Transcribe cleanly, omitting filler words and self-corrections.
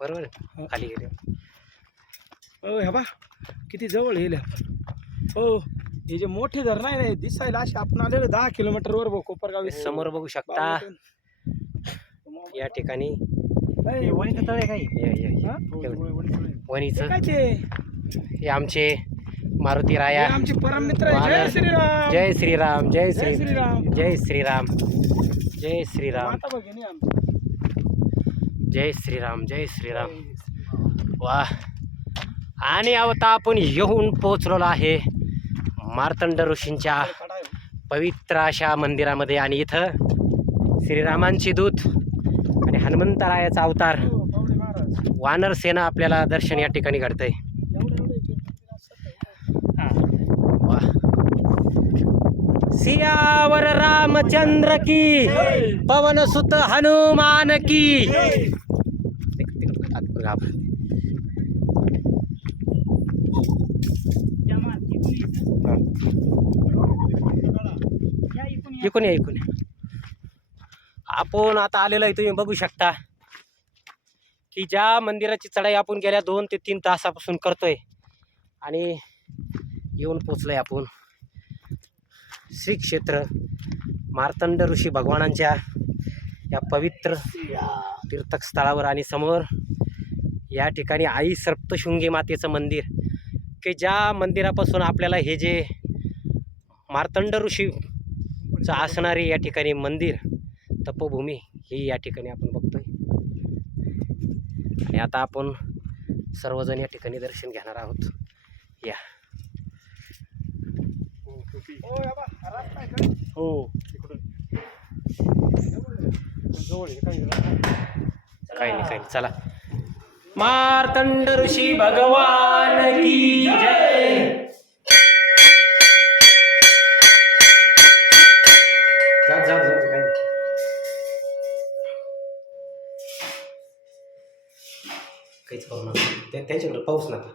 बरोबर खाली गेले. हो हे बा किती जवळ येईल. हो हे जे मोठे धरण आहे ना दिसायला असे आपण आलेले 10 किलोमीटरवर कोपरगाव समोर बघू शकता या ठिकाणी वणीचं तळे काही वणीचं काय ते हे आमचे मारुती राया, आमचे परम मित्र जय श्रीराम जय श्रीराम, जय जय श्रीराम जय श्रीराम, जय श्रीराम, माता भगिनी आमची जय श्रीराम, जय श्रीराम. वा. आणि आता आपण येऊन पोहोचलेलो आहे मार्तंड ऋषींच्या पवित्र अशा मंदिरामध्ये. आणि इथं श्रीरामांची दूत आणि हनुमंतरायाचा अवतार वानर सेना आपल्याला दर्शन या ठिकाणी घडतंय. सियावर रामचंद्र की, पवन सुत हनुमान की. इकून या इकून. आपण आता आलेलो आहे, तुम्ही बघू शकता की ज्या मंदिराची चढाई आपण गेल्या 2 ते 3 तासापासून करतोय आणि येऊन पोचलोय आपण श्री क्षेत्र मार्तंड ऋषी भगवानांच्या या पवित्र तीर्थस्थळावर. आणि समोर या ठिकाणी आई सप्तशृंगी मातेचं मंदिर, की ज्या मंदिरापासून आपल्याला हे जे मार्तंड ऋषीचं असणारे या ठिकाणी मंदिर तपोभूमी ही या ठिकाणी आपण बघतोय. आणि आता आपण सर्वजण या ठिकाणी दर्शन घेणार आहोत. या हो काही नाही चला. मार्तंड ऋषी भगवान की जय. जा काहीच करू नका, त्यांच्याकडे पाऊस नका.